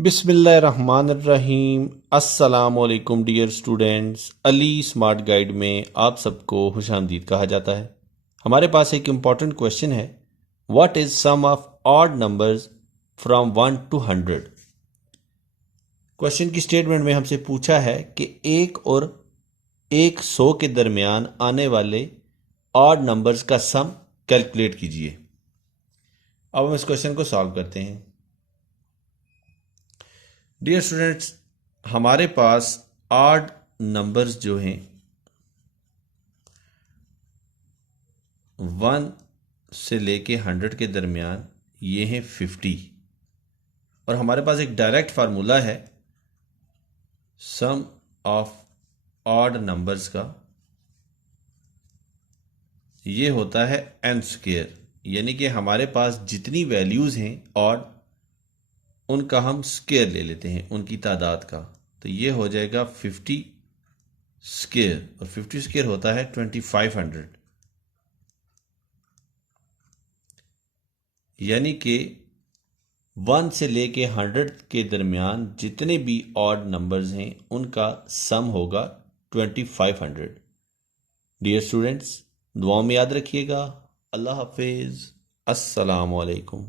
बिस्मिल्लाहिर्रहमानिर्रहीम। अस्सलामुअलैकुम dear students, Ali smart guide में आप सबको खुशामदीद कहा जाता है। हमारे पास एक इम्पॉर्टेंट क्वेश्चन है, what is sum of odd numbers from 1 to 100। Question की स्टेटमेंट में हमसे पूछा है कि 1 और 100 के दरमियान आने वाले ऑड नंबर्स का सम कैलकुलेट कीजिए। अब हम इस क्वेश्चन को सॉल्व करते हैं। डियर स्टूडेंट्स, हमारे पास ऑड नंबर्स जो हैं 1 से लेके 100 के दरमियान ये हैं 50, और हमारे पास एक डायरेक्ट फार्मूला है सम ऑफ ऑड नंबर्स का, ये होता है n स्क्वायर। यानी कि हमारे पास जितनी वैल्यूज हैं ऑड, उनका हम स्क्वायर ले लेते हैं, उनकी तादाद का। तो ये हो जाएगा 50 स्क्वायर, और 50 स्क्वायर होता है 2500। यानी कि 1 से लेके 100 के दरमियान जितने भी ऑड नंबर्स हैं उनका सम होगा 2500। डियर स्टूडेंट्स, दुआओं में याद रखिएगा। अल्लाह हाफिज। अस्सलाम वालेकुम।